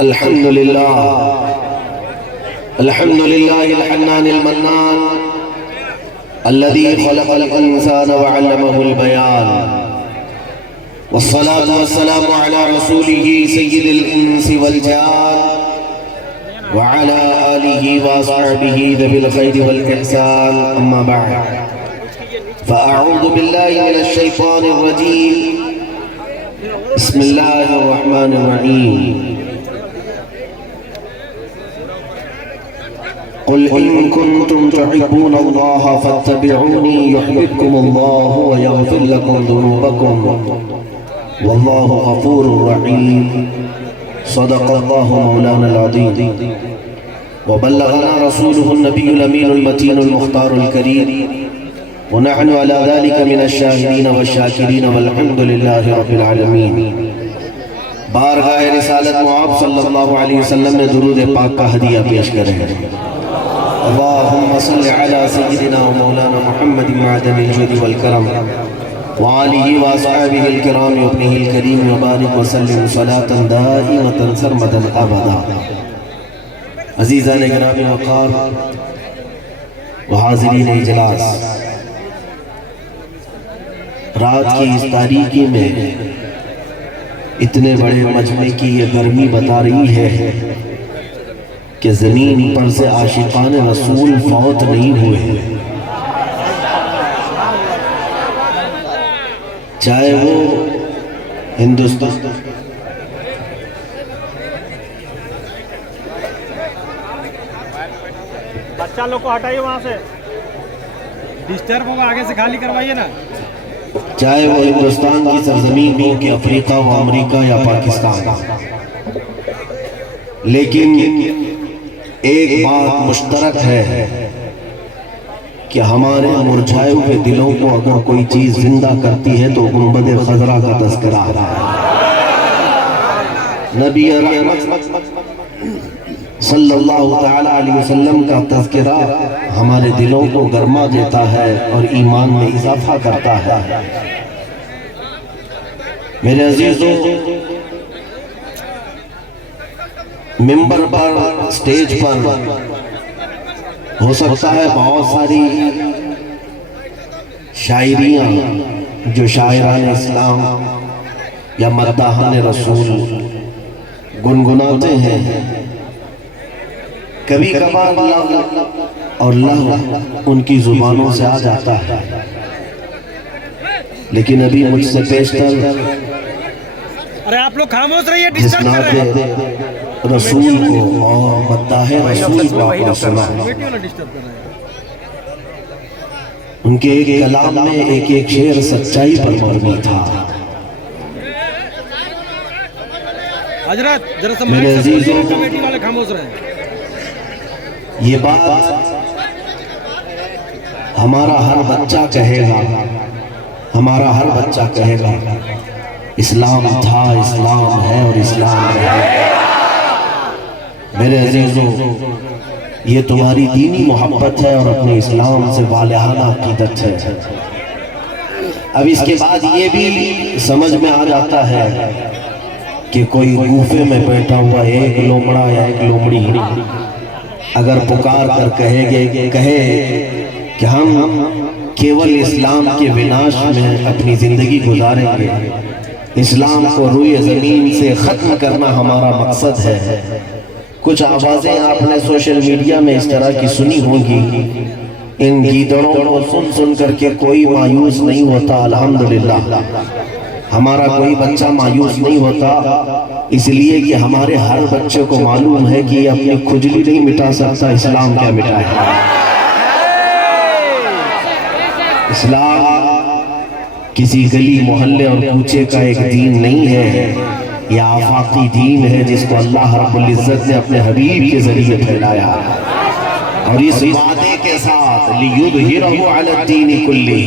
الحمد لله الحنان المنان الذي خلق الإنسان وعلمه البيان، والصلاة والسلام على رسوله سيد الإنس والجان وعلى آله وأصحابه ذوي الخير والإحسان. أما بعد، فأعوذ بالله من الشيطان الرجيم. بسم الله الرحمن الرحيم. قل إن كنتم تحبون الله فاتبعوني يحببكم الله ويغفر لكم ذنوبكم والله غفور رحيم. صدق الله مولانا العظيم، وبلغنا رسوله النبي الأمين المتين المختار الكريم، ونحن على ذلك من الشاهدين والشاكرين والحمد لله رب العالمين. بارگاہ رسالت معاب صلی اللہ علیہ وسلم میں درود پاک کا ہدیہ پیش کریں. اللہم صل علی سیدنا و مولانا محمد معدن الجود والکرم وآلہ واصحابہ الکرام وابنہ الکریم وبارک وسلم صلاة دائمة سرمدا ابدا. عزیزان گرامی وقار و حاضرین اجلاس، رات کی اس تاریکی میں اتنے بڑے مجمع کی یہ گرمی بتا رہی ہے کہ زمین پر سے عاشقان رسول فوت نہیں ہوئے، چاہے وہ ہندوستان بچہ لوگ کو ہٹائیے وہاں سے، ڈسٹرب ہوگا، آگے سے خالی کروائیے نا. چاہے وہ ہندوستان کی سرزمین ہو کہ افریقہ و امریکہ یا پاکستان، لیکن ایک بات مشترک ہے کہ ہمارے مرجھائے ہوئے دلوں کو اگر کوئی چیز زندہ کرتی ہے تو گنبد خضرا کا تذکرہ ہے. نبی رحمت صلی اللہ تعالی علیہ وسلم کا تذکرہ ہمارے دلوں کو گرما دیتا ہے اور ایمان میں اضافہ کرتا ہے. میرے عزیزوں، ممبر پر، سٹیج پر ہو سکتا ہے بہت ساری شاعریاں جو شاعران اسلام یا مداحان رسول گنگناتے ہیں، کبھی کبھار لغو اور لہو ان کی زبانوں سے آ جاتا ہے، لیکن ابھی مجھ سے پیشتر ارے آپ لوگ خاموش رہیے، جس ڈسٹرب کر رہے ہیں. نعت رسول کو اور مداح رسول کو آپ نے سنا، ان کے ایک کلام میں ایک ایک شعر سچائی پر مبنی تھا. حضرت ذرا سا میرے مائک سے بولیے، عزیزوں، کمیٹی والے خاموش رہے. یہ بات ہمارا ہر بچہ کہے گا، ہمارا ہر بچہ کہے گا اسلام تھا، اسلام ہے اور اسلام رہے. میرے عزیزوں، یہ تمہاری دینی محبت ہے اور اپنے اسلام سے والہانہ عقیدت ہے. اب اس کے بعد یہ بھی سمجھ میں آ جاتا ہے کہ کوئی گوفے میں بیٹھا ہوا ایک لومڑا یا ایک لومڑی اگر پکار کر کہے کہ ہم کیول اسلام کے وناش میں اپنی زندگی گزاریں گے، اسلام کو روئے زمین سے ختم کرنا ہمارا مقصد ہے. کچھ آوازیں آپ نے سوشل میڈیا میں اس طرح کی سنی ہوں گی. ان گیدڑوں کو سن سن کر کے کوئی مایوس نہیں ہوتا. الحمدللہ ہمارا کوئی بچہ مایوس نہیں ہوتا، اس لیے کہ ہمارے ہر بچے کو معلوم ہے کہ یہ اپنی کھجلی نہیں مٹا سکتا، اسلام کیا مٹائے. اسلام کسی گلی محلے اور کوچے کا ایک دین نہیں ہے، یہ آفاقی دین ہے جس کو اللہ رب العزت نے اپنے حبیب کے ذریعے پھیلایا، اور اس وعدے کے ساتھ لِيُظْهِرَهُ عَلَى الدِّينِ كُلِّهِ.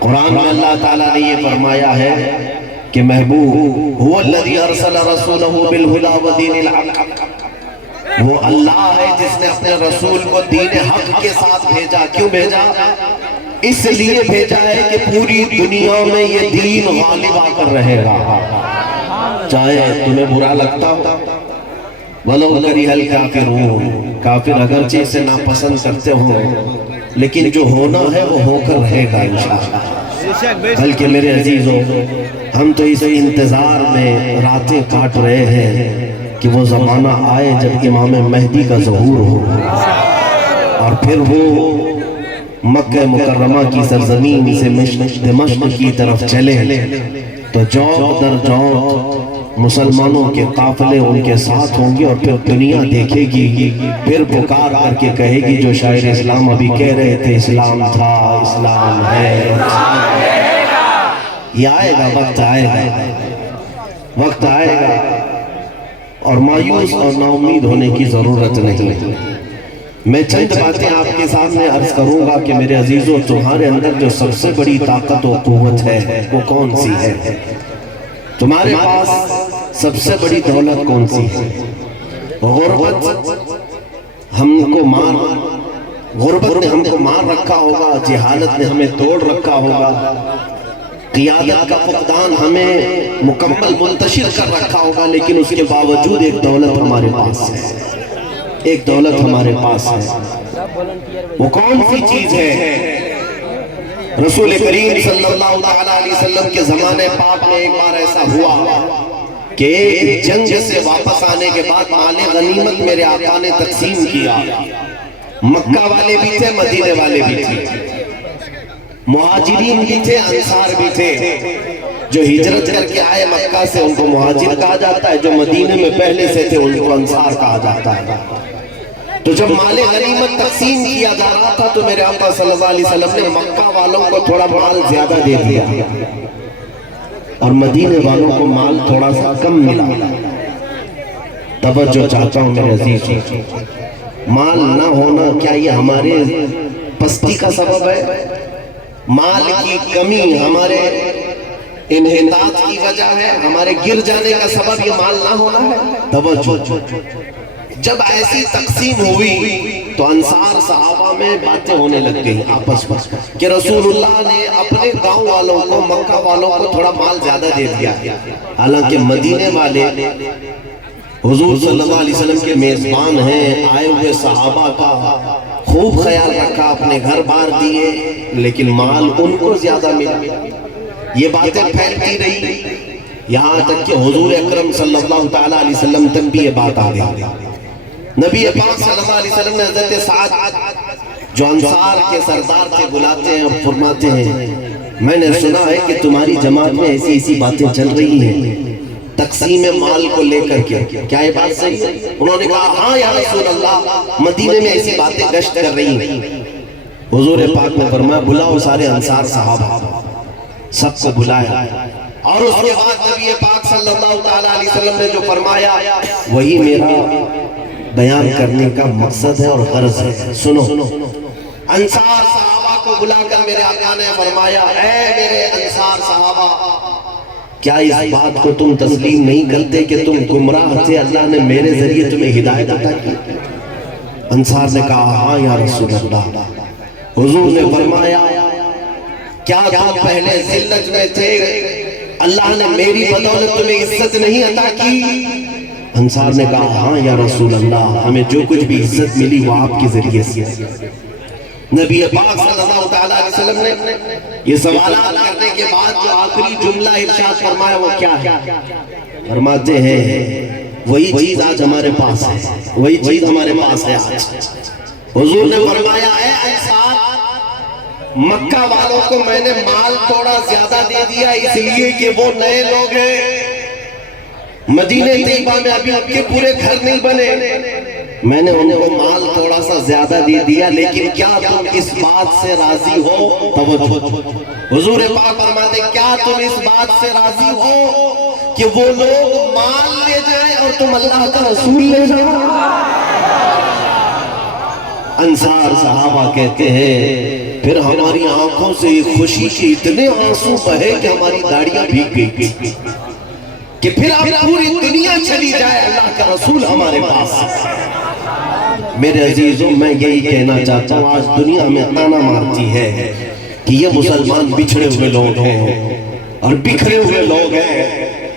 قرآن میں اللہ تعالیٰ نے یہ فرمایا ہے کہ محبوب هُوَ الَّذِي أَرْسَلَ رَسُولَهُ بِالْهُدَى وَدِينِ الْحَقِّ، وہ اللہ ہے جس نے اپنے رسول کو دین حق کے ساتھ بھیجا. کیوں بھیجا؟ اس لیے بھیجا ہے کہ پوری دنیا میں یہ دین غالب آ کر رہے گا، چاہے تمہیں برا لگتا ہو، وَلَوْ كَرِهَ الْكَافِرُونَ، کافر اگرچہ اسے ناپسند کرتے ہوں لیکن جو ہونا ہے وہ ہو کر رہے گا انشاءاللہ۔ بلکہ میرے عزیزوں، ہم تو اس انتظار میں راتیں کاٹ رہے ہیں کہ وہ زمانہ آئے جب امام مہدی کا ظہور ہو، اور پھر وہ مکہ مکرمہ کی سرزمین سے دمشق کی طرف چلے تو جوق در جوق مسلمانوں کے قافلے ان کے ساتھ ہوں گے، اور پھر دنیا دیکھے گی، پھر پکار کر کے کہے گی جو شاعر اسلام ابھی کہہ رہے تھے، اسلام تھا، اسلام ہے۔ یہ آئے گا، وقت آئے گا، وقت آئے گا، اور مایوس اور نا امید ہونے کی ضرورت نہیں۔ میں چند باتیں آپ کے سامنے عرض کروں گا کہ میرے عزیزوں، تمہارے اندر جو سب سے بڑی طاقت و قوت ہے وہ کون سی ہے؟ تمہارے پاس سب سے بڑی دولت کون سی ہے؟ غربت غربت نے ہم کو مار رکھا ہوگا، جہالت نے ہمیں توڑ رکھا ہوگا، قیادت کا فقدان ہمیں مکمل منتشر کر رکھا ہوگا، لیکن اس کے باوجود ایک دولت ہمارے پاس ہے، ایک دولت ہمارے پاس ہے۔ وہ کون سی چیز ہے؟ رسول کریم صلی اللہ علیہ وسلم کے زمانے پاک میں ایک بار ایسا ہوا کہ ایک جنگ سے واپس آنے کے بعد مال غنیمت میرے آقا نے تقسیم کیا۔ مکہ والے بھی تھے، مدینے والے بھی تھے، مہاجرین بھی تھے، انصار بھی تھے۔ جو ہجرت کر کے آئے مکہ سے ان کو مہاجر کہا جاتا ہے، جو مدینے میں پہلے سے تھے ان کو انصار کہا جاتا ہے۔ تو جب مال غنیمت تقسیم کیا جا رہا تھا تو میرے آقا صلی اللہ علیہ وسلم نے مکہ والوں کو تھوڑا مال زیادہ دے دیا اور مدینے والوں کو مال تھوڑا سا کم ملا۔ توجہ چاہتا ہوں میرے عزیز، مال نہ ہونا کیا یہ ہمارے پستی کا سبب ہے؟ مال کی کمی ہمارے انحطاط کی وجہ ہے؟ ہمارے گر جانے کا سبب یہ مال نہ ہونا ہے؟ توجہ، جب ایسی تقسیم ہوئی تو انصار صحابہ میں باتیں ہونے لگ گئی آپس میں کہ رسول اللہ نے اپنے گاؤں والوں کو، مکہ والوں کو تھوڑا مال زیادہ دے دیا، حالانکہ مدینے والے حضور صلی اللہ علیہ وسلم کے میزبان ہیں، آئے ہوئے صحابہ کا خوب خیال رکھا، اپنے گھر بار دیے، لیکن مال ان کو زیادہ ملا۔ یہ باتیں پھیلتی رہی یہاں تک کہ حضور اکرم صلی اللہ علیہ وسلم تک بھی یہ بات آ گئی۔ نبی پاک صلی اللہ علیہ وسلم نے حضرت سعد جو انصار کے سردار تھے بلاتے ہیں اور فرماتے ہیں میں نے سنا ہے کہ تمہاری جماعت میں ایسی ایسی باتیں چل رہی ہیں تقسیم مال کو لے کر کے، کیا یہ بات صحیح ہے؟ انہوں نے کہا ہاں یا رسول اللہ، مدینے میں ایسی باتیں گشت کر رہی ہیں۔ حضور پاک نے فرمایا بلاؤ سارے انصار صحابہ، سب کو بلایا، اور اس کے بعد نبی پاک صلی اللہ علیہ وسلم نے جو فرمایا وہی میرا بیان کرنے کا مقصد ہے اور غرض ہے۔ سنو، انصار صحابہ کو بلا کر میرے آقا نے فرمایا اے میرے انصار صحابہ، کیا اس بات کو تم تسلیم نہیں کرتے کہ تم گمراہ تھے، اللہ نے میرے ذریعے تمہیں ہدایت عطا کی؟ انصار نے کہا ہاں یا رسول اللہ۔ حضور نے فرمایا کیا تم پہلے ذلت میں تھے، اللہ نے میری بدولت تمہیں عزت نہیں عطا کی؟ انصار نے کہا ہاں یا رسول اللہ، ہمیں جو کچھ بھی عزت ملی وہ آپ کے ذریعے سے۔ نبی پاک صلی اللہ علیہ وسلم نے یہ سوالات کرنے کے بعد جو آخری جملہ ارشاد فرمایا وہ کیا ہے؟ فرماتے ہیں وہی چیز آج ہمارے پاس ہے، وہی چیز ہمارے پاس ہے آج۔ حضور نے فرمایا اے انصار، مکہ والوں کو میں نے مال تھوڑا زیادہ دے دیا اس لیے کہ وہ نئے لوگ ہیں، مدینہ طیبہ میں ابھی ان کے پورے گھر نہیں بنے، میں نے ان کو مال تھوڑا سا زیادہ دے دیا، لیکن کیا تم اس بات سے راضی ہو؟ توجہ، حضور پاک فرماتے کیا تم اس بات سے راضی ہو کہ وہ لوگ مال لے جائیں اور تم اللہ کا رسول لے جاؤ؟ انصار صحابہ کہتے ہیں پھر ہماری آنکھوں سے خوشی کے اتنے آنسو بہے کہ ہماری داڑیاں بھیگ گئی کہ پھر اب پوری دنیا چلی جائے اللہ کا رسول ہمارے پاس۔ میرے عزیزوں، میں یہی کہنا چاہتا ہوں آج دنیا میں تانا مارتی ہے کہ یہ مسلمان بچھڑے ہوئے لوگ ہیں اور بکھرے ہوئے لوگ ہیں،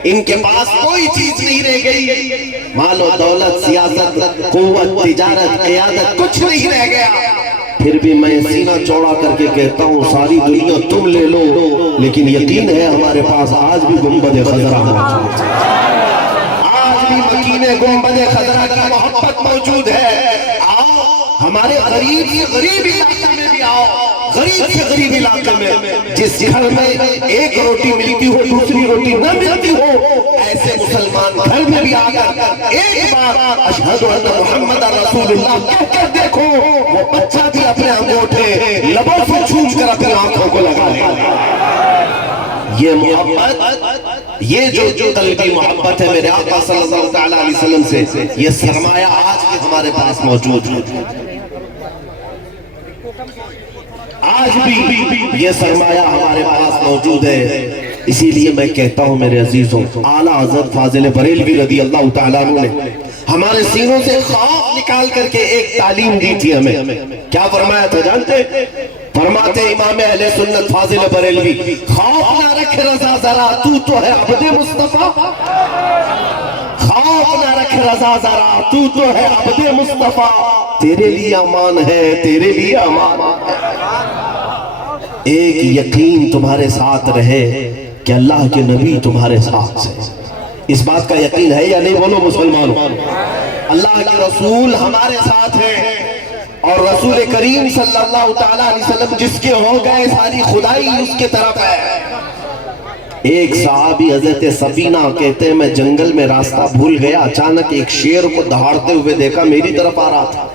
ان کے پاس کوئی چیز نہیں رہ گئی، مال و دولت، سیاست، قوت، تجارت، قیادت کچھ نہیں رہ گیا، پھر بھی میں سینہ چوڑا کر کے کہتا ہوں ساری دنیا تم لے لو، لیکن یقین ہے ہمارے پاس آج بھی گنبد خضرا موجود ہے، آج بھی مکین گنبد خضرا کی محبت موجود ہے۔ آؤ ہمارے غریب سے غریب علاقے میں بھی آؤ، غریب سے غریب علاقے میں جس گھر میں ایک روٹی ملتی ہو دوسری روٹی نہ ملتی ہو، ایسے مسلمان گھر میں بھی آ کر ایک بار اشہد ان محمد رسول اللہ کہہ کر دیکھو، وہ بچہ بھی اپنے انگوٹھے لبوں سے چھوم کر اپنی آنکھوں کو لگا لے۔ یہ محبت، یہ جو قلبی محبت ہے میرے آقا صلی اللہ علیہ وسلم سے، یہ سرمایہ آج بھی ہمارے پاس موجود ہے، آج بھی یہ سرمایہ ہمارے پاس موجود ہے۔ اسی لیے میں کہتا ہوں میرے عزیزوں، اعلیٰ حضرت فاضل بریلوی رضی اللہ تعالیٰ عنہ نے ہمارے سینوں سے خوف نکال کر کے ایک تعلیم دی تھی ہمیں۔ کیا فرمایا تھا جانتے؟ فرماتے امام اہل سنت فاضل بریلوی، خوف نہ رکھ رضا ذرا تو ہے عبد مصطفیٰ، خوف نہ رکھ رضا ذرا تو ہے عبد مصطفیٰ، تیرے لیے امان ہے، تیرے لیے امان ہے۔ ایک یقین تمہارے ساتھ رہے کہ اللہ کے نبی تمہارے ساتھ ہے، اس بات کا یقین ہے یا نہیں؟ بولو مسلمانوں، اللہ کے رسول ہمارے ساتھ ہیں، اور رسول کریم صلی اللہ تعالیٰ علیہ وسلم جس کے ہو گئے ساری خدائی اس کے طرف ہے۔ ایک صحابی حضرت سفینہ کہتے ہیں میں جنگل میں راستہ بھول گیا، اچانک ایک شیر کو دہاڑتے ہوئے دیکھا میری طرف آ رہا تھا،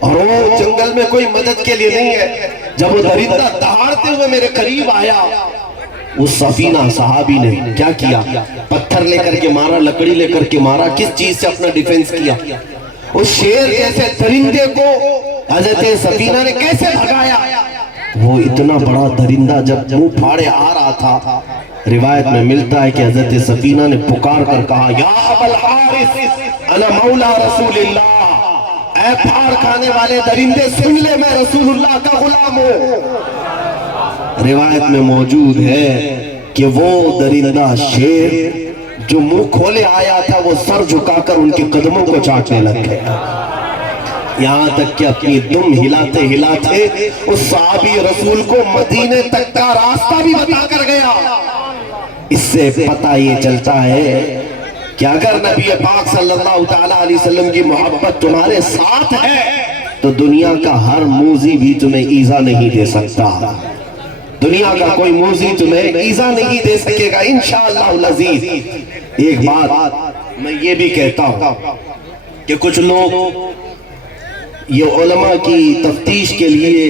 اور وہ جنگل میں کوئی مدد کے لیے نہیں ہے، جب وہ درندہ دہاڑتے ہوئے میرے قریب آیا، اس سفینہ صحابی نے کیا کیا؟ پتھر لے کر کے مارا، لکڑی لے کر کے مارا، کس چیز سے اپنا ڈیفنس کیا؟ اس شیر جیسے درندے کو حضرت سفینہ نے کیسے بھگایا؟ وہ اتنا بڑا درندہ جب منہ پھاڑے آ رہا تھا، روایت میں ملتا ہے کہ حضرت سفینہ نے پکار کر کہا یا ابا الحارث انا مولا رسول اللہ، اے پھاڑ کھانے والے درندے سن لے میں رسول اللہ کا غلام ہوں۔ روایت میں موجود ہے کہ وہ درندہ شیر جو منہ کھولے آیا تھا وہ سر جھکا کر ان کے قدموں کو چاٹنے لگ گیا، یہاں تک کہ اپنی دم ہلاتے ہلاتے اس صحابی رسول کو مدینے تک کا راستہ بھی بتا کر گیا۔ اس سے پتہ یہ چلتا ہے کہ اگر نبی پاک صلی اللہ تعالیٰ علیہ وسلم کی محبت تمہارے ساتھ ہے تو دنیا کا ہر موذی بھی تمہیں ایذا نہیں دے سکتا، دنیا کا کوئی موذی تمہیں ایذا نہیں دے سکے گا انشاءاللہ العزیز۔ ایک بات میں یہ بھی کہتا ہوں کہ کچھ لوگ یہ علماء کی تفتیش کے لیے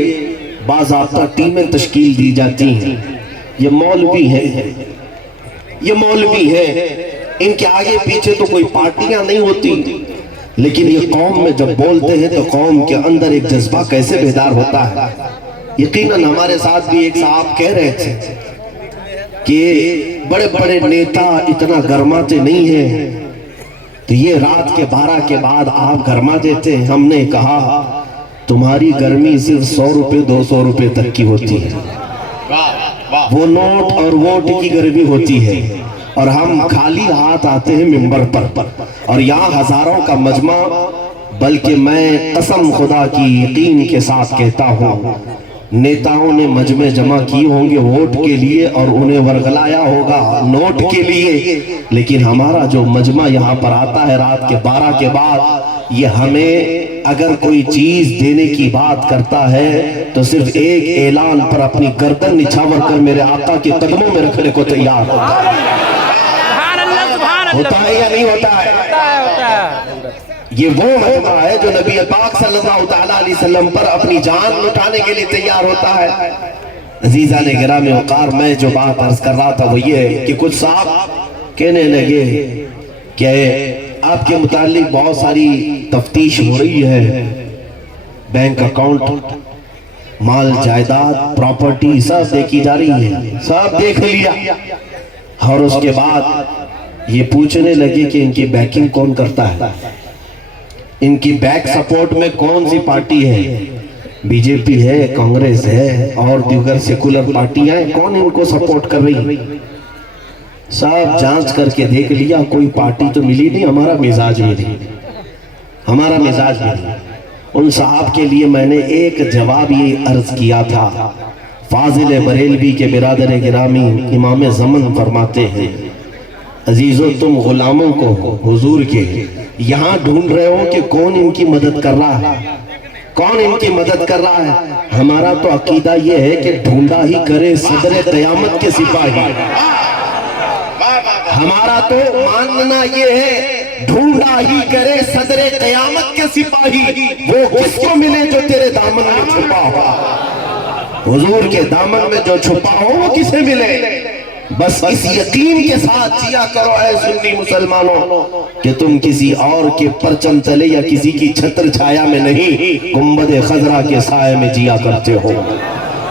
باضابطہ ٹیمیں تشکیل دی جاتی ہیں، یہ مولوی ہیں، یہ مولوی ہیں، ان کے آگے پیچھے تو کوئی پارٹیاں نہیں ہوتی، لیکن یہ قوم میں جب بولتے ہیں تو قوم کے اندر ایک جذبہ کیسے بیدار ہوتا ہے۔ یقیناً ہمارے ساتھ بھی ایک صاحب کہہ رہے تھے کہ بڑے بڑے نیتا اتنا گرماتے نہیں ہیں، تو یہ رات کے 12 کے بعد آپ گرما دیتے ہیں۔ ہم نے کہا تمہاری گرمی صرف 100 روپے 200 روپے تک کی ہوتی ہے، وہ نوٹ اور ووٹ کی گرمی ہوتی ہے، اور ہم خالی ہاتھ آتے ہیں منبر پر، اور یہاں ہزاروں کا مجمع، بلکہ میں قسم خدا کی یقین کے ساتھ کہتا ہوں نیتاؤں نے مجمع جمع کی ہوں گے ووٹ کے لیے اور انہیں ورگلایا ہوگا نوٹ کے لیے، لیکن ہمارا جو مجمع یہاں پر آتا ہے رات کے 12 کے بعد، یہ ہمیں اگر کوئی چیز دینے کی بات کرتا ہے تو صرف ایک اعلان پر اپنی گردن نچھاور کر میرے آقا کے قدموں میں رکھنے کو تیار ہوتا ہے۔ ہوتا ہے یا نہیں ہوتا ہے؟ یہ وہ مجمع ہے جو نبی پاک صلی اللہ تعالیٰ علیہ وسلم پر اپنی جان لٹانے کے لیے تیار ہوتا ہے۔ عزیزان گرامی وقار، میں جو بات عرض کر رہا تھا وہ یہ ہے کہ کچھ صاحب کہنے لگے کہ آپ کے متعلق بہت ساری تفتیش ہو رہی ہے، بینک اکاؤنٹ، مال جائیداد، پراپرٹی سب دیکھی جا رہی ہے، سب دیکھ لیا، اور اس کے بعد یہ پوچھنے لگے کہ ان کی بیکنگ کون کرتا ہے، ان کی بیک سپورٹ میں کون سی پارٹی ہے، بی جے پی ہے، کانگریس ہے اور دیگر سیکولر پارٹیاں ہیں، کون ان کو سپورٹ کر رہی ہے؟ صاحب جانچ کر کے دیکھ لیا کوئی پارٹی تو ملی نہیں، ہمارا مزاج بھی نہیں، ہمارا مزاج بھی نہیں۔ ان صاحب کے لیے میں نے ایک جواب یہ عرض کیا تھا، فاضل بریلوی کے برادر گرامی امام زمن فرماتے ہیں، عزیزو تم غلاموں کو حضور کے یہاں ڈھونڈ رہے ہو کہ کون ان کی مدد کر رہا ہے، کون ان کی مدد کر رہا ہے؟ ہمارا تو عقیدہ یہ ہے کہ ڈھونڈا ہی کرے صدر قیامت کے سپاہی، ہمارا تو ماننا یہ ہے ڈھونڈا ہی کرے صدر قیامت کے سپاہی، وہ کس کو ملے جو تیرے دامن میں چھپا ہو، حضور کے دامن میں جو چھپا ہو وہ کسے ملے؟ بس اس یقین کے ساتھ جیا کرو اے سنی مسلمانوں کہ تم کسی اور کے پرچم تلے یا کسی کی چھتر چھایا میں نہیں، گنبد خضرا کے سائے میں جیا کرتے ہو،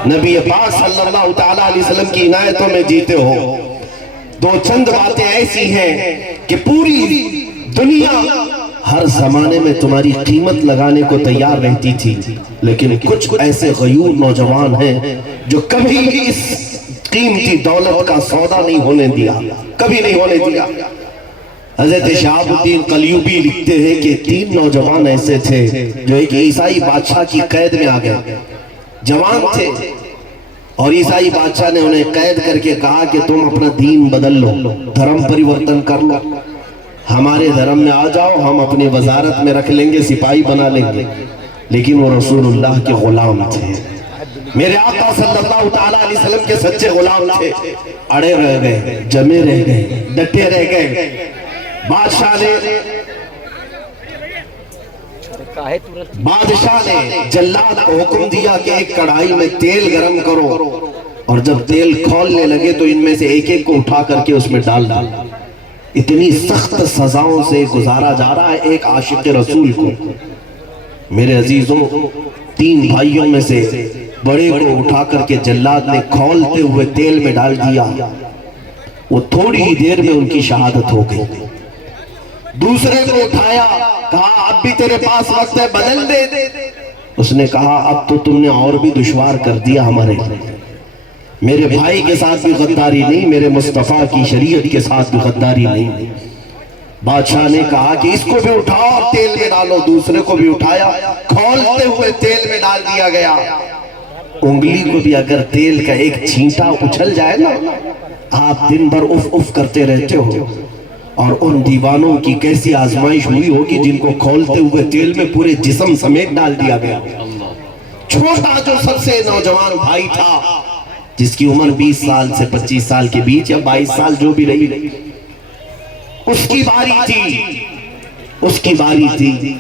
نبی پاک صلی اللہ تعالیٰ علیہ وسلم کی عنایتوں میں جیتے ہو۔ دو چند باتیں ایسی ہیں کہ پوری دنیا ہر زمانے میں تمہاری قیمت لگانے کو تیار رہتی تھی، لیکن کچھ ایسے غیور نوجوان ہیں جو کبھی بھی اس قیمتی دولت کا سودا نہیں ہونے دیا، کبھی نہیں ہونے دیا۔ حضرت شہاب الدین قلیوبی لکھتے ہیں کہ 3 نوجوان ایسے تھے جو ایک عیسائی بادشاہ کی قید میں آ گئے، جوان تھے، اور عیسائی بادشاہ نے انہیں قید کر کے کہا کہ تم اپنا دین بدل لو، دھرم پریورتن کر لو، ہمارے دھرم میں آ جاؤ، ہم اپنی وزارت میں رکھ لیں گے، سپاہی بنا لیں گے۔ لیکن وہ رسول اللہ کے غلام تھے، میرے آقا صلی اللہ تعالیٰ علیہ وسلم کے سچے غلام تھے، اڑے رہ گئے، جمے رہ گئے، ڈٹے رہ گئے۔ بادشاہ نے جلاد کو حکم دیا کہ ایک کڑھائی میں تیل گرم کرو، اور جب تیل کھولنے لگے تو ان میں سے ایک ایک کو اٹھا کر کے اس میں ڈال ڈال۔ اتنی سخت سزاؤں سے گزارا جا رہا ہے ایک عاشق رسول کو۔ میرے عزیزوں، 3 بھائیوں میں سے بڑے کو اٹھا کر کے جلاد نے کھولتے ہوئے تیل میں ڈال دیا، وہ تھوڑی ہی دیر میں ان کی شہادت ہو گئی۔ دوسرے کو اٹھایا، کہا اب بھی تیرے پاس وقت ہے، بدل دے۔ اس نے کہا اب تو تم نے اور بھی دشوار کر دیا ہمارے لیے، میرے بھائی کے ساتھ بھی غداری نہیں، میرے مصطفیٰ کی شریعت کے ساتھ بھی غداری نہیں۔ بادشاہ نے کہا کہ اس کو بھی اٹھاؤ اور تیل میں ڈالو، دوسرے کو بھی اٹھایا، کھولتے ہوئے تیل میں ڈال دیا گیا۔ انگلی کو بھی اگر تیل کا ایک چھینٹا اچھل جائے نا، آپ دن بھر اف اف کرتے رہتے ہو۔ اور ان دیوانوں کی کیسی آزمائش ہوئی ہوگی جن کو کھولتے ہوئے تیل میں پورے جسم سمیت ڈال دیا گیا۔ چھوٹا جو سب سے نوجوان بھائی تھا، جس کی عمر 20 سال سے 25 سال کے بیچ یا 22 سال جو بھی رہی، اس کی باری تھی، اس کی باری تھی۔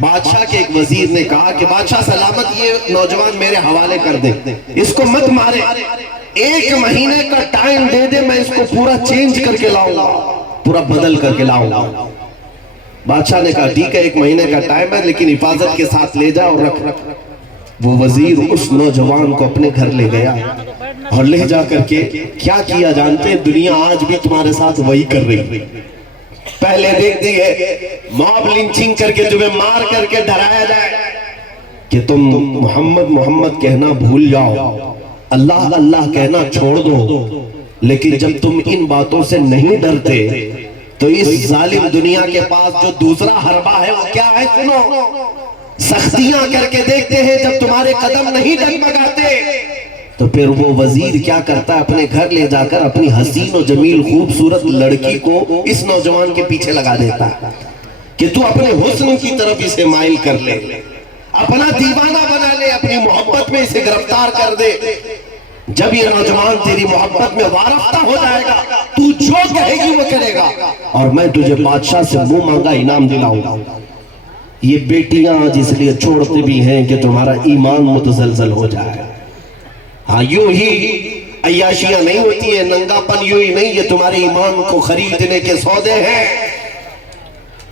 بادشاہ کے ایک وزیر نے کہا کہ بادشاہ سلامت، یہ نوجوان میرے حوالے کر دے، اس کو مت مارے، 1 مہینے کا ٹائم دے دے، میں اس کو پورا چینج کر کے لاؤں گا، پورا بدل کر کے لاؤں گا۔ بادشاہ نے کہا ٹھیک ہے 1 مہینے کا ٹائم ہے، لیکن حفاظت کے ساتھ لے جا اور رکھ۔ وہ وزیر اس نوجوان کو اپنے گھر لے گیا اور لے جا کر کے کیا کیا جانتے ہیں؟ دنیا آج بھی تمہارے ساتھ وہی کر رہی۔ پہلے دیکھتی ہے موب لنچنگ کر کے تمہیں مار کر کے ڈرایا جائے کہ تم محمد محمد کہنا بھول جاؤ، اللہ اللہ کہنا چھوڑ دو۔ لیکن جب تم ان باتوں سے نہیں ڈرتے تو اس ظالم دنیا کے پاس جو دوسرا حربہ ہے وہ کیا ہے؟ سنو، سختیاں کر کے دیکھتے ہیں، جب تمہارے قدم نہیں ڈگمگاتے تو پھر وہ وزیر کیا کرتا ہے؟ اپنے گھر لے جا کر اپنی حسین و جمیل خوبصورت لڑکی کو اس نوجوان کے پیچھے لگا دیتا ہے کہ تو اپنے حسن کی طرف اسے مائل کر لے، اپنا دیوانہ بنا لے، اپنی محبت میں اسے گرفتار کر دے۔ جب یہ نوجوان تیری محبت میں وارفتہ ہو جائے گا، تو جو کہے گی وہ کرے گا، اور میں تجھے بادشاہ سے منہ مانگا انعام دلاؤں گا۔ یہ بیٹیاں آج اس لیے چھوڑتے بھی ہیں کہ تمہارا ایمان متزلزل ہو جائے۔ ہاں یوں ہی عیاشیاں نہیں ہوتی ہے، ننگا پن یوں ہی نہیں، یہ تمہارے ایمان کو خریدنے کے سودے ہیں۔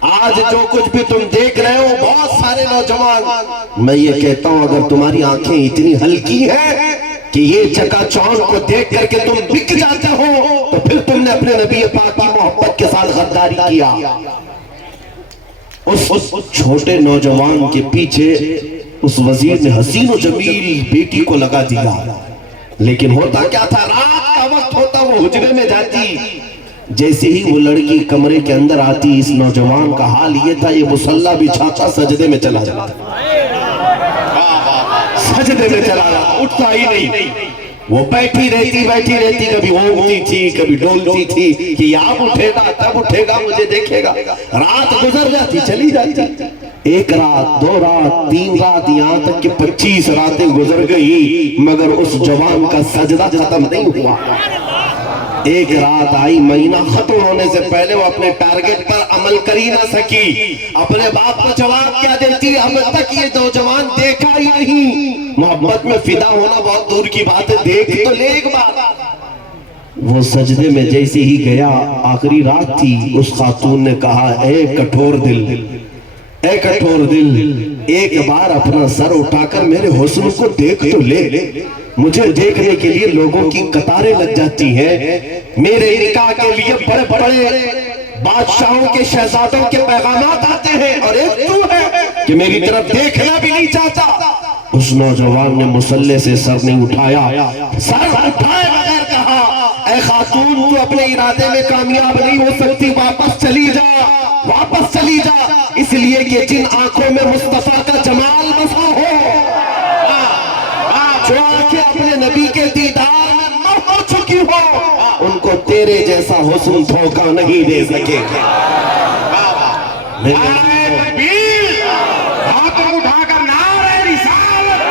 آج جو کچھ بھی تم دیکھ رہے ہو، بہت سارے نوجوان، میں یہ کہتا ہوں اگر تمہاری آنکھیں اتنی ہلکی ہیں کہ یہ چکا چوند کو دیکھ کر کے تم بک جاتے ہو، تو پھر تم نے اپنے نبی پاک کی محبت کے ساتھ غداری کیا۔ اس چھوٹے نوجوان کے پیچھے اس وزیر نے حسین و جمیل بیٹی کو لگا دیا، لیکن ہوتا کیا تھا؟ رات کا وقت ہوتا، وہ حجرے میں جاتی، جیسے ہی وہ لڑکی کمرے کے اندر آتی، اس نوجوان کا حال یہ تھا، یہ مصلی بچھاتا سجدے میں چلا جاتا، سجدے میں چلا جاتا، اٹھتا ہی نہیں۔ وہ بیٹھی رہتی، کبھی اونگتی تھی، کبھی ڈولتی تھی کہ اب اٹھے گا، تب اٹھے گا، مجھے دیکھے گا۔ رات گزر جاتی، چلی جاتی، 1 رات 2 رات 3 رات، یہاں تک کہ 25 راتیں گزر گئی، مگر اس جوان کا سجدہ ختم نہیں ہوا۔ ایک رات آئی، مہینہ ختم ہونے سے پہلے وہ اپنے ٹارگٹ پر عمل کر ہی نہ سکی، اپنے باپ کو جواب کیا دیتی، اب تک یہ نوجوان دیکھا ہی نہیں۔ محبت میں فدا ہونا بہت دور کی بات ہے، دیکھ تو لے ایک بار۔ وہ سجدے میں جیسے ہی گیا، آخری رات تھی، اس خاتون نے کہا، اے کٹھور دل، اے کٹھور دل، ایک بار اپنا سر اٹھا کر میرے حسن کو دیکھ تو لے۔ مجھے دیکھنے کے لیے لوگوں کی قطاریں لگ جاتی ہیں، میرے نکاح کے لیے بڑے بڑے بادشاہوں کے شہزادوں کے پیغامات آتے ہیں، اور ایک تو ہے کہ میری طرف دیکھنا بھی نہیں چاہتا۔ اس نوجوان نے مصلی سے سر نہیں اٹھایا، سر اٹھائے بغیر کہا، اے خاتون، تو اپنے ارادے میں کامیاب نہیں ہو سکتی، واپس چلی جا، واپس چلی جا، اس لیے کہ جن آنکھوں میں مصطفیٰ کا جمال بسا ہو، جو آنکھیں اپنے نبی کے دیدار میں مر ہو چکی ہو، ان کو تیرے جیسا حسن دھوکہ نہیں دے سکے گا۔ ہاتھ اٹھا کر نعرہ رسالت،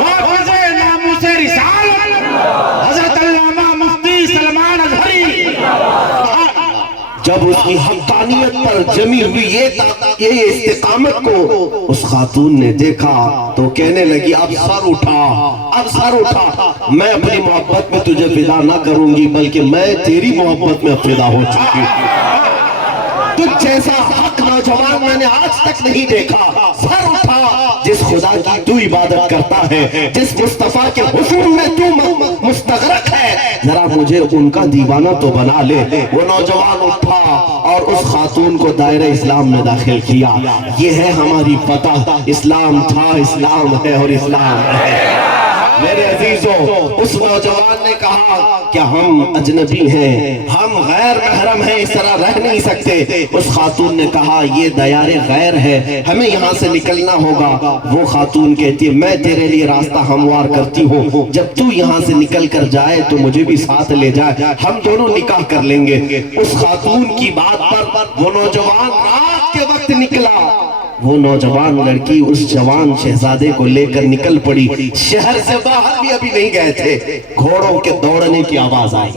محفظ ناموس رسالت، حضرت علامہ مفتی سلمان اظہری۔ جب اس کی حقانیت پر جمی ہوئی یہ استقامت کو اس خاتون نے دیکھا تو کہنے لگی، اب سر اٹھا، اب سر اٹھا، میں اپنی محبت میں تجھے فدا نہ کروں گی، بلکہ میں تیری محبت میں فدا ہو چکی ہوں۔ تجھ جیسا حق نوجوان میں نے آج تک نہیں دیکھا۔ سر اٹھا، جس خدا کی تو عبادت کرتا ہے، جس مصطفیٰ کے حسن میں تو مستغرق ہے، ذرا مجھے ان کا دیوانہ تو بنا لے۔ وہ نوجوان اٹھا اور اس خاتون کو دائرہ اسلام میں داخل کیا۔ یہ ہے ہماری فتح، اسلام تھا، اسلام ہے اور اسلام ہے۔ میرے عزیزوں، اس نوجوان نے کہا کہ ہم اجنبی ہیں، ہم غیر محرم ہیں، اس طرح رہ نہیں سکتے۔ اس خاتون نے کہا، یہ دیار غیر ہے، ہمیں یہاں سے نکلنا ہوگا۔ وہ خاتون کہتی ہے، میں تیرے لیے راستہ ہموار کرتی ہوں، جب تو یہاں سے نکل کر جائے تو مجھے بھی ساتھ لے جائے، ہم دونوں نکاح کر لیں گے۔ اس خاتون کی بات پر وہ نوجوان رات کے وقت نکلا۔ وہ نوجوان لڑکی اس جوان شہزادے کو لے کر نکل پڑی۔ شہر سے باہر بھی ابھی نہیں گئے تھے، گھوڑوں کے دوڑنے کی آواز آئی،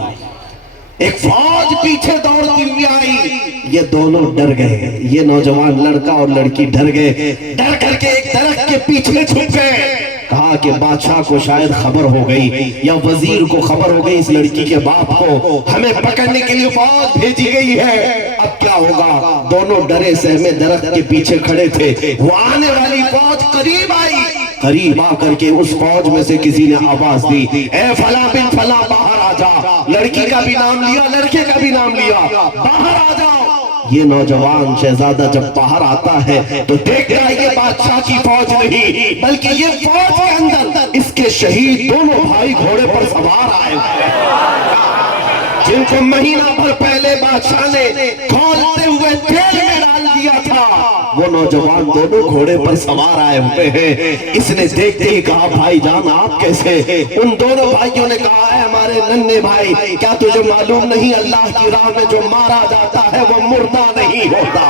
ایک فوج پیچھے دوڑتی ہوئی آئی۔ یہ دونوں ڈر گئے، یہ نوجوان لڑکا اور لڑکی ڈر گئے، ڈر کر کے ایک درخت کے پیچھے چھپ گئے۔ کہا کہ بادشاہ کو شاید خبر ہو گئی یا وزیر کو خبر ہو گئی، اس لڑکی کے باپ کو ہمیں پکڑنے کے لیے فوج بھیجی گئی ہے، اب کیا ہوگا؟ دونوں ڈرے سہمے درخت کے پیچھے کھڑے تھے۔ وہ آنے والی فوج قریب آئی، قریب آ کر کے اس فوج میں سے کسی نے آواز دی، اے فلاں بن فلاں باہر آ جا۔ لڑکی کا بھی نام لیا، لڑکے کا بھی نام لیا، باہر آ جاؤ۔ یہ نوجوان شہزادہ جب باہر آتا ہے تو دیکھتا ہے یہ بادشاہ کی فوج نہیں، بلکہ یہ فوج کے اندر اس کے شہید دونوں بھائی گھوڑے پر سوار آئے ہوئے ہیں، جن کو مہینہ بھر پہلے بادشاہ نے کھولتے ہوئے تیل میں ڈال دیا تھا۔ وہ نوجوان دونوں گھوڑے پر سوار آئے ہوئے ہیں۔ اس نے دیکھتے ہی کہا، بھائی جان آپ کیسے؟ ان دونوں بھائیوں نے کہا، ہے ہمارے ننھے بھائی، کیا تجھے معلوم نہیں اللہ کی راہ میں جو مارا جاتا ہے وہ مردہ نہیں ہوتا،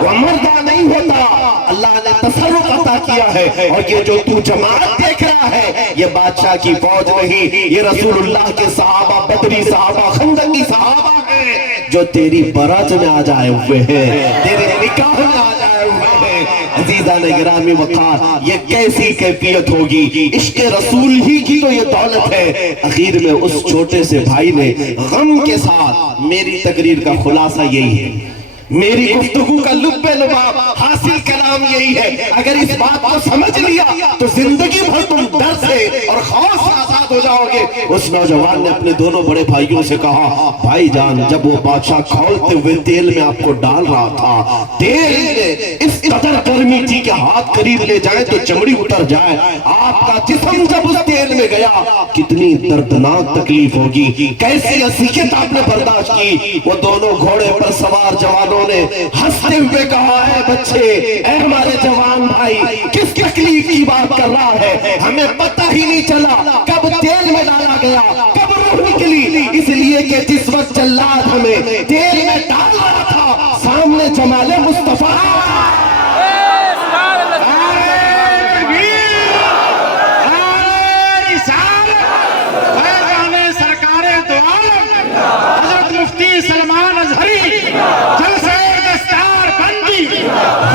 وہ مردہ نہیں ہوتا، اللہ نے تصرف عطا کیا ہے۔ اور یہ جو تو جماعت دیکھ رہا ہے، یہ بادشاہ کی فوج نہیں، یہ رسول اللہ کے صحابہ، بدری صحابہ، خندقی صحابہ ہیں، جو تیری برات میں آ جائے ہوئے ہیں، تیرے نکاح میں آ جائے ہوئے ہیں۔ عزیزان گرامی وقار، یہ کیسی کیفیت ہوگی؟ عشق رسول ہی کی تو یہ دولت ہے۔ اخیر میں اس چھوٹے سے بھائی نے غم کے ساتھ، میری تقریر کا خلاصہ یہی ہے، میری گفتگو کا لب لباب حاصل کلام یہی ہے، اگر اس بات کو سمجھ لیا تو زندگی بھر تم ڈر سے اور خوف سے آزاد ہو جاؤ گے۔ اس نوجوان نے اپنے دونوں بڑے بھائیوں سے کہا، بھائی جان، جب وہ بادشاہ کھولتے ہوئے تیل میں آپ کو ڈال رہا تھا، تیل نے اس قدر گرمی تھی کہ ہاتھ قریب لے جائیں تو چمڑی اتر جائے. آپ کا جسم جب اس تیل میں گیا کتنی دردناک تکلیف ہوگی, کیسی اذیت آپ نے برداشت کی. وہ دونوں گھوڑے پر سوار جوانوں نے ہنستے ہوئے کہا, اے بچے, اے ہمارے جوان بھائی, کس تکلیف کی بات کر رہا ہے؟ ہمیں پتہ ہی نہیں چلا کب تیل میں ڈالا گیا, کب روح نکلی. اس لیے کہ جس وقت جلاد ہمیں تیل میں ڈال رہا تھا سامنے جمال مصطفیٰ.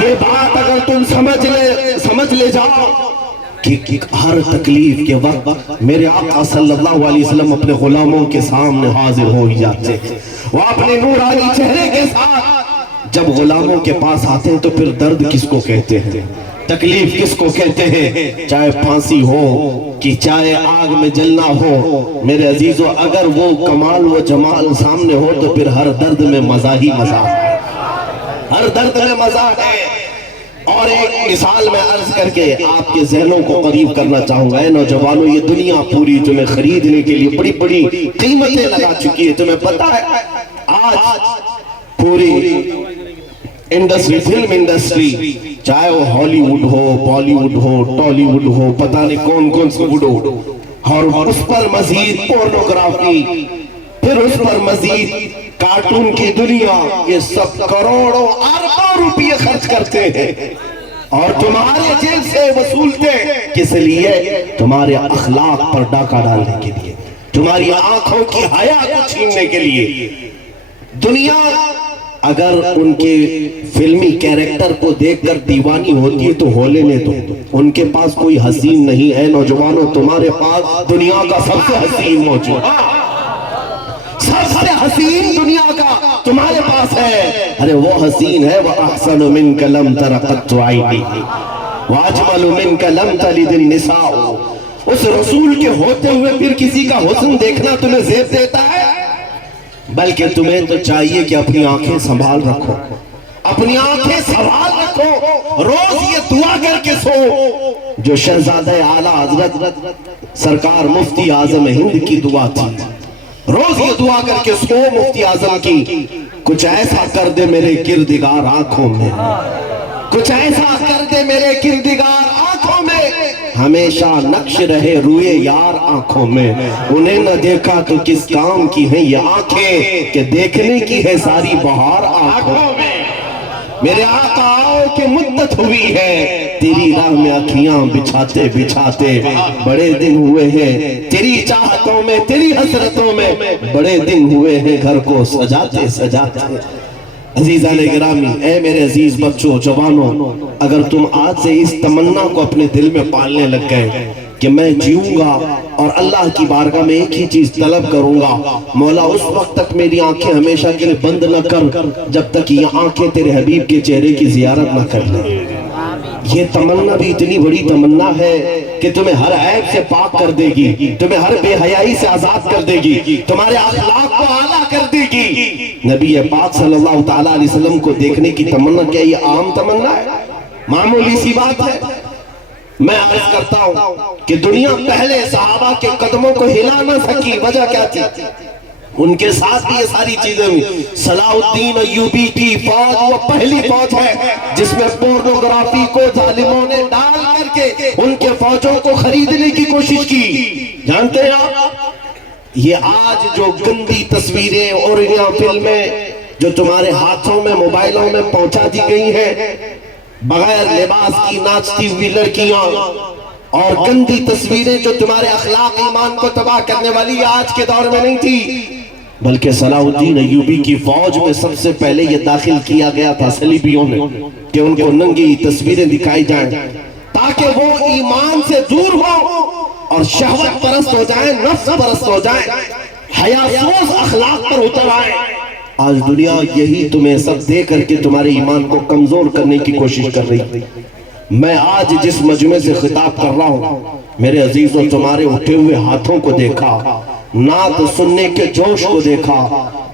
یہ بات اگر تم سمجھ لے جاؤ کہ ہر تکلیف کے وقت میرے آقا صلی اللہ علیہ وسلم اپنے غلاموں کے سامنے حاضر ہو ہی جاتے ہیں. وہ اپنے نورانی چہرے کے ساتھ جب غلاموں کے پاس آتے ہیں تو پھر درد کس کو کہتے ہیں, تکلیف کس کو کہتے ہیں؟ چاہے پھانسی ہو کہ چاہے آگ میں جلنا ہو, میرے عزیزو اگر وہ کمال و جمال سامنے ہو تو پھر ہر درد میں مزہ ہی مزہ ہے, ہر درد میں مزہ ہے. اور ایک مثال میں عرض کر کے آپ کے ذہنوں کو قریب کرنا چاہوں گا. اے نوجوانوں, یہ دنیا پوری تمہیں خریدنے کے لیے بڑی بڑی قیمتیں لگا چکی ہے. تمہیں پتا ہے آج پوری انڈسٹری, فلم انڈسٹری, چاہے وہ ہالی ووڈ ہو, بالی ووڈ ہو, ٹالی ووڈ ہو, پتہ نہیں کون کون سے ووڈ ہو, اور اس پر مزید پورنوگرافی, پھر اس پر مزید کارٹون کی دنیا, یہ سب کروڑوں اربوں روپے خرچ کرتے ہیں اور تمہارے جیب سے وصولتے. کس لیے؟ تمہارے اخلاق پر ڈاکہ ڈالنے کے لیے, تمہاری آنکھوں کی حیا کو چھیننے کے لیے. دنیا اگر ان کے فلمی کیریکٹر کو دیکھ کر دیوانی ہوتی ہے تو ہو لینے دو, ان کے پاس کوئی حسین نہیں ہے. نوجوانوں, تمہارے پاس دنیا کا سب سے حسین موجود, سب سے حسین دنیا کا تمہارے پاس ہے. ارے وہ حسین ہے, وَأَحْسَنُ مِنْكَ لَمْ تَرَ قَطُّ عَيْنِي وَأَجْمَلُ مِنْكَ لَمْ تَلِدِ النِّسَاءُ. اس رسول کے ہوتے ہوئے پھر کسی کا حسن دیکھنا تمہیں زیب دیتا ہے؟ بلکہ تمہیں تو چاہیے کہ اپنی آنکھیں سنبھال رکھو, اپنی آنکھیں سنبھال رکھو. روز یہ دعا کر کے سو جو شہزادہ اعلیٰ حضرت سرکار مفتی اعظم ہند کی دعا تھی. روز یہ دعا کر کے سو مفتی اعظم کی, کچھ ایسا کر دے میرے کردگار آنکھوں میں, کچھ ایسا کر دے میرے کردگار آنکھوں میں, ہمیشہ نقش رہے روئے یار آنکھوں میں. انہیں نہ دیکھا تو کس کام کی ہیں یہ آنکھیں کہ دیکھنے کی ہے ساری بہار آنکھوں میں. میرے آقا آؤ کہ مدت ہوئی ہے تیری راہ میں اکھیاں بچھاتے بچھاتے, بڑے دن ہوئے ہیں تیری چاہتوں میں, تیری حسرتوں میں, بڑے دن ہوئے ہیں گھر کو سجاتے سجاتے. عزیزان گرامی, اے میرے عزیز بچوں, جوانوں, اگر تم آج سے اس تمنا کو اپنے دل میں پالنے لگ گئے کہ میں جیوں گا اور اللہ کی بارگاہ میں ایک ہی چیز طلب کروں گا, مولا اس وقت تک میری آنکھیں ہمیشہ کے لیے بند نہ کر جب تک یہ آنکھیں تیرے حبیب کے چہرے کی زیارت نہ کر لیں. یہ تمنا بھی اتنی بڑی تمنا ہے کہ تمہیں ہر عیب سے پاک کر دے گی, تمہیں ہر بے حیائی سے آزاد کر دے گی, تمہارے اخلاق کو اعلیٰ کر دے گی. نبی پاک صلی اللہ تعالیٰ علیہ وسلم کو دیکھنے کی تمنا کیا یہ عام تمنا ہے؟ معمولی سی بات ہے. میں عرض کرتا ہوں کہ دنیا پہلے صحابہ کے قدموں کو ہلا نہ سکی, وجہ کیا تھی؟ ان کے ساتھ بھی یہ ساری چیزیں ہوئی. صلاح الدین ایوبی کی فوج وہ پہلی فوج ہے جس میں پورنوگرافی کو ظالموں نے ڈال کر کے ان کے فوجوں کو خریدنے کی کوشش کی. جانتے ہیں آپ, یہ آج جو گندی تصویریں اور یہاں فلمیں جو تمہارے ہاتھوں میں موبائلوں میں پہنچا دی گئی ہیں, بغیر لباس کی ناچتی ہوئی لڑکیاں اور گندی تصویریں جو تمہارے اخلاق ایمان کو تباہ کرنے والی آج کے دور میں نہیں تھی, بلکہ صلاح الدین ایوبی کی فوج میں سب سے پہلے یہ داخل کیا گیا تھا صلیبیوں نے کہ ان کو ننگی تصویریں دکھائی جائیں تاکہ وہ ایمان سے دور ہو اور شہوت پرست ہو جائیں, نفس پرست ہو جائیں, حیاسوز اخلاق پر اتر آئیں. آج دنیا یہی تمہیں سب دے کر کے تمہارے ایمان کو کمزور کرنے کی کوشش کر رہی. میں آج جس مجمع سے خطاب کر رہا ہوں, میرے عزیزوں, تمہارے اٹھے ہوئے ہاتھوں کو دیکھا, نعت سننے کے جوش کو دیکھا,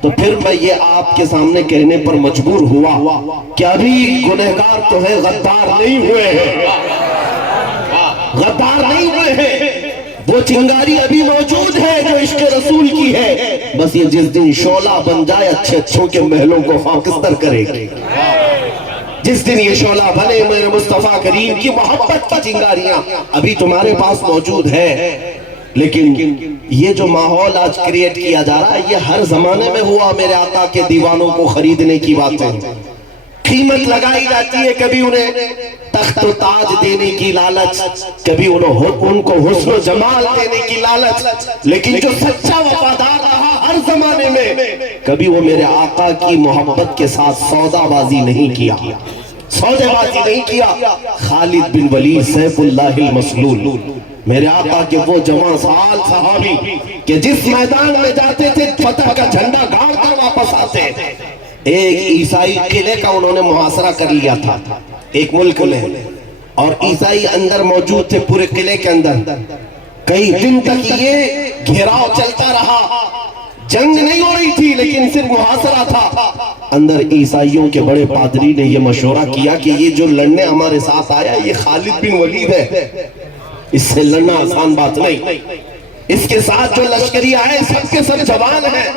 تو پھر میں یہ آپ کے سامنے کہنے پر مجبور ہوا کہ ابھی گنہگار تو ہے، غدار نہیں ہوئے ہیں، غدار نہیں ہوئے ہیں۔ وہ چنگاری ابھی موجود ہے جو عشق رسول کی ہے، بس یہ جس دن شعلہ بن جائے اچھے اچھوں کے محلوں کو خاکستر کرے گی۔ جس دن یہ شعلہ بنے میرے مصطفیٰ کریم کی محبت کی چنگاریاں ابھی تمہارے پاس موجود ہے، لیکن یہ جو ماحول آج کریٹ کیا جا رہا ہے یہ ہر زمانے میں ہوا۔ میرے آقا کے دیوانوں کو خریدنے کی باتیں، قیمت لگائی جاتی ہے، کبھی انہیں تخت و تاج دینے کی لالچ، کبھی ان کو حسن و جمال دینے کی لالچ، لیکن جو سچا وفادار رہا ہر زمانے میں، کبھی وہ میرے آقا کی محبت کے ساتھ سودا بازی نہیں کیا، سودے بازی نہیں کیا۔ خالد بن ولید سیف اللہ المسلول، میرے آقا کے وہ جوان سال صحابی کہ جس میدان میں جاتے تھے فتح کا جھنڈا گاڑ کر واپس آتے۔ ایک عیسائی قلعے کا انہوں نے محاصرہ کر لیا تھا ایک ملک میں، اور عیسائی اندر موجود تھے پورے قلعے کے اندر۔ کئی دن تک یہ گھیراؤ چلتا رہا، جنگ نہیں ہو رہی تھی لیکن صرف محاصرہ تھا۔ اندر عیسائیوں کے بڑے پادری نے یہ مشورہ کیا کہ یہ جو لڑنے ہمارے ساتھ آیا یہ خالد بن ولید ہے، اس سے لڑنا آسان بات نہیں، اس کے ساتھ جو لشکری آئے سب کے سب جوان ہیں،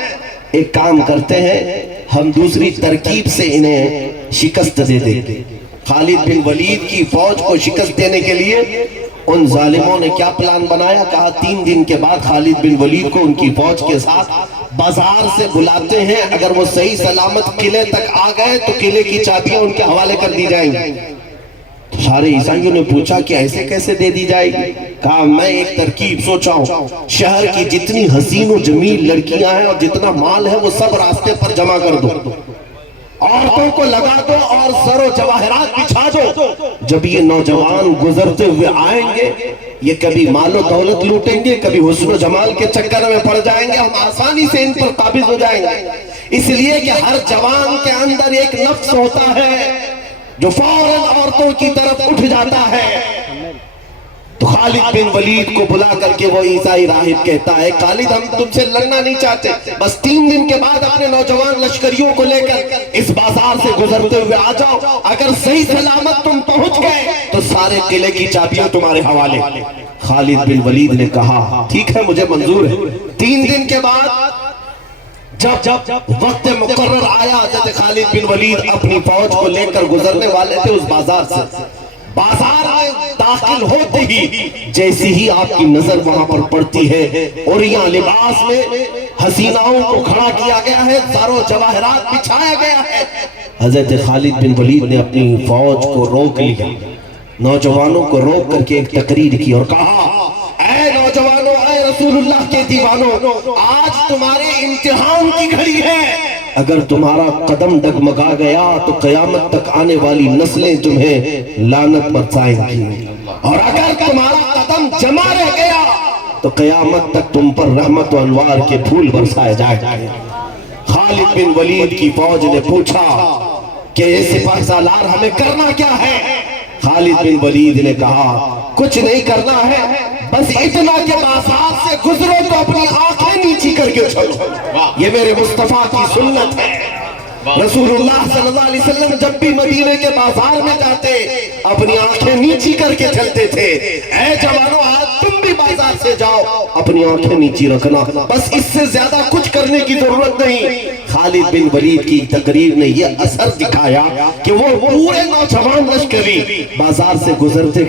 ایک کام کرتے ہیں ہم دوسری ترکیب سے انہیں شکست دے دیں۔ خالد بن ولید کی فوج کو شکست دینے کے لیے ان ظالموں نے کیا پلان بنایا؟ کہا 3 دن کے بعد خالد بن ولید کو ان کی فوج کے ساتھ بازار سے بلاتے ہیں، اگر وہ صحیح سلامت قلعے تک آ گئے تو قلعے کی چابیاں ان کے حوالے کر دی جائیں گی۔ تو سارے عیسائیوں نے پوچھا کہ ایسے کیسے دے دی جائے گی؟ کہا میں ایک ترکیب سوچا ہوں، شہر کی جتنی حسین و جمیل لڑکیاں ہیں اور جتنا مال ہے وہ سب راستے پر جمع کر دو، عورتوں کو لگا دو اور زر و جواہرات بچھا دو۔ جب یہ نوجوان گزرتے ہوئے آئیں گے یہ کبھی مال و دولت لوٹیں گے، کبھی حسن و جمال کے چکر میں پڑ جائیں گے، ہم آسانی سے ان پر قابض ہو جائیں گے۔ اس لیے کہ ہر جوان کے اندر ایک نفس ہوتا ہے جو فوراً عورتوں کی طرف اٹھ جاتا ہے۔ تو خالد بن ولید کو بلا کر کے وہ عیسائی راہب کہتا ہے خالد ہم تم سے لڑنا نہیں چاہتے، بس 3 دن کے بعد اپنے نوجوان لشکریوں کو لے کر اس بازار سے گزرتے ہوئے آ جاؤ، اگر صحیح سلامت تم پہنچ گئے تو سارے قلعے کی چابیاں تمہارے حوالے۔ خالد بن ولید نے کہا ٹھیک ہے مجھے منظور ہے۔ 3 دن کے بعد جب وقت مقرر آیا حضرت خالد بن ولید اپنی فوج کو لے کر گزرنے والے تھے اس بازار سے۔ بازار میں داخل ہوتے ہی جیسی ہی آپ کی نظر وہاں پر پڑتی ہے اور یہاں لباس میں حسیناؤں کو کھڑا کیا گیا ہے، زر و جواہرات بچھایا گیا ہے۔ حضرت خالد بن ولید نے اپنی فوج کو روک لیا، نوجوانوں کو روک کر کے ایک تقریر کی اور کہا اے نوجوانوں، اے رسول اللہ کے دیوانوں، آج تمہارے امتحان کی گھڑی ہے۔ اگر تمہارا قدم ڈگمگا گیا تو قیامت تک آنے والی نسلیں تمہیں لعنت برسائیں گی، اور اگر تمہارا قدم جمع رہ گیا تو قیامت تک تم پر رحمت و انوار کے پھول برسائے جائیں گے۔ خالد بن ولید کی فوج نے پوچھا کہ سپاہ سالار ہمیں کرنا کیا ہے؟ خالد بن ولید نے کہا کچھ نہیں کرنا ہے، بس اتنا کہ بازار سے گزرو تو اپنی آنکھیں نیچی کر کے چلو، یہ میرے مصطفیٰ کی سنت ہے۔ رسول اللہ صلی اللہ علیہ وسلم جب بھی مدینے کے بازار میں جاتے اپنی آنکھیں نیچی کر کے چلتے تھے۔ اے جوانوں آج تم بھی بازار سے جاؤ اپنی آنکھیں نیچی رکھنا، بس اس سے زیادہ کچھ کرنے کی ضرورت نہیں۔ خالد بن ولید کی تقریر نے یہ اثر دکھایا کہ وہ پورے نوجوان لشکری بازار سے گزرتے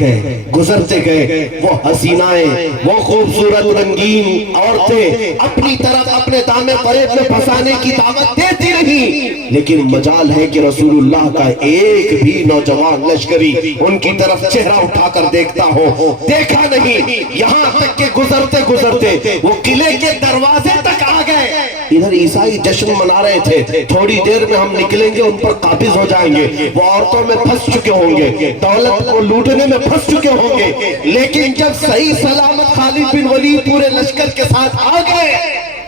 گئے، وہ حسینائیں، وہ خوبصورت رنگین عورتیں اپنی طرف اپنے دامے فریب میں پھنسانے کی دعوت دیتی رہی، لیکن مجال ہے کہ رسول اللہ کا ایک بھی نوجوان لشکری ان کی طرف چہرہ اٹھا کر دیکھتا ہو، دیکھا نہیں۔ یہاں تک کہ گزرتے وہ قلعے کے دروازے تک آ گئے۔ ادھر عیسائی جشن منا رہے تھے، تھوڑی دیر میں ہم نکلیں گے ان پر قابض ہو جائیں گے، وہ عورتوں میں پھنس چکے ہوں گے، دولت کو لوٹنے میں پھنس چکے ہوں گے۔ لیکن جب صحیح سلامت خالد بن ولید پورے لشکر کے ساتھ آ گئے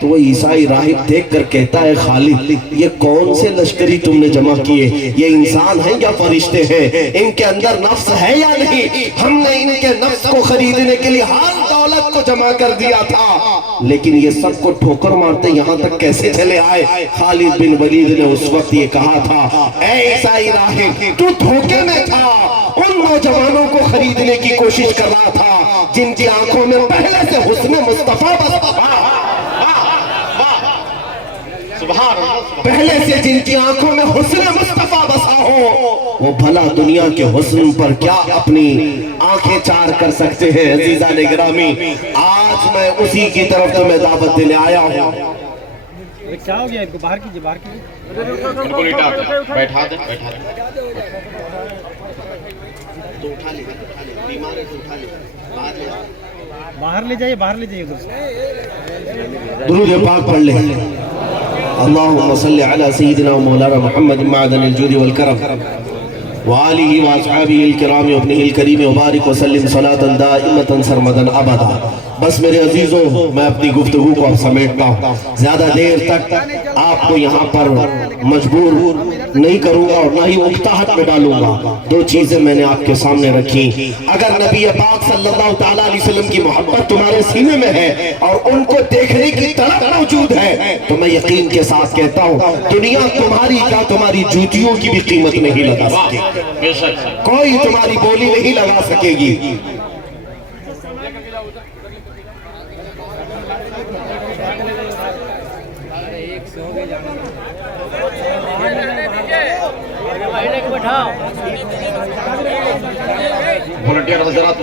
تو وہ عیسائی راہب دیکھ کر کہتا ہے خالد یہ کون سے لشکری تم نے جمع کیے؟ یہ انسان ہیں یا فرشتے ہیں؟ ان کے اندر نفس ہے یا نہیں؟ ہم نے ان کے نفس کو خریدنے کے لیے ہر دولت کو جمع کر دیا تھا، لیکن یہ سب کو ٹھوکر مارتے یہاں تک کیسے چلے آئے؟ خالد بن ولید نے اس وقت یہ کہا تھا، اے عیسائی راہب، تو دھوکے میں تھا، ان نوجوانوں کو خریدنے کی کوشش کر رہا تھا جن کی آنکھوں میں پہلے سے حسن مصطفیٰ پہلے سے جن کی آنکھوں میں حسن مصطفیٰ بسا ہو، وہ بھلا دنیا کے حسن پر کیا اپنی آنکھیں چار کر سکتے ہیں؟ عزیزان گرامی، آج میں اسی کی طرف تمہیں دعوت دینے آیا ہوں۔ کیا ہو گیا ان کو؟ باہر کیجئے، باہر کیجئے، ان کو لٹا دیں، بیٹھا دیں، بیٹھا دیں۔ باہر لے جائیے، باہر لے جائیے ادھر سے۔ درود پاک پڑھ لیں۔ اللہم صلی علی سیدنا و مولانا محمد معدن الجود والکرم وآلہ واصحابہ الکرام وابنہ الکریم وبارک وسلم صلاة دائمتا سرمدا ابدا۔ بس میرے عزیزوں، میں اپنی گفتگو کو اب سمیٹتا ہوں، زیادہ دیر تک آپ کو یہاں پر مجبور نہیں کروں گا اور نہ ہی اکتاہٹ میں ڈالوں گا۔ دو چیزیں میں نے آپ کے سامنے رکھی۔ اگر نبی پاک صلی اللہ تعالیٰ علیہ وسلم کی محبت تمہارے سینے میں ہے اور ان کو دیکھنے کی طلب موجود ہے تو میں یقین کے ساتھ کہتا ہوں، دنیا تمہاری کیا تمہاری جوتیوں کی بھی قیمت نہیں لگا سکے گی، کوئی تمہاری بولی نہیں لگا سکے گی۔ volunteer حضرات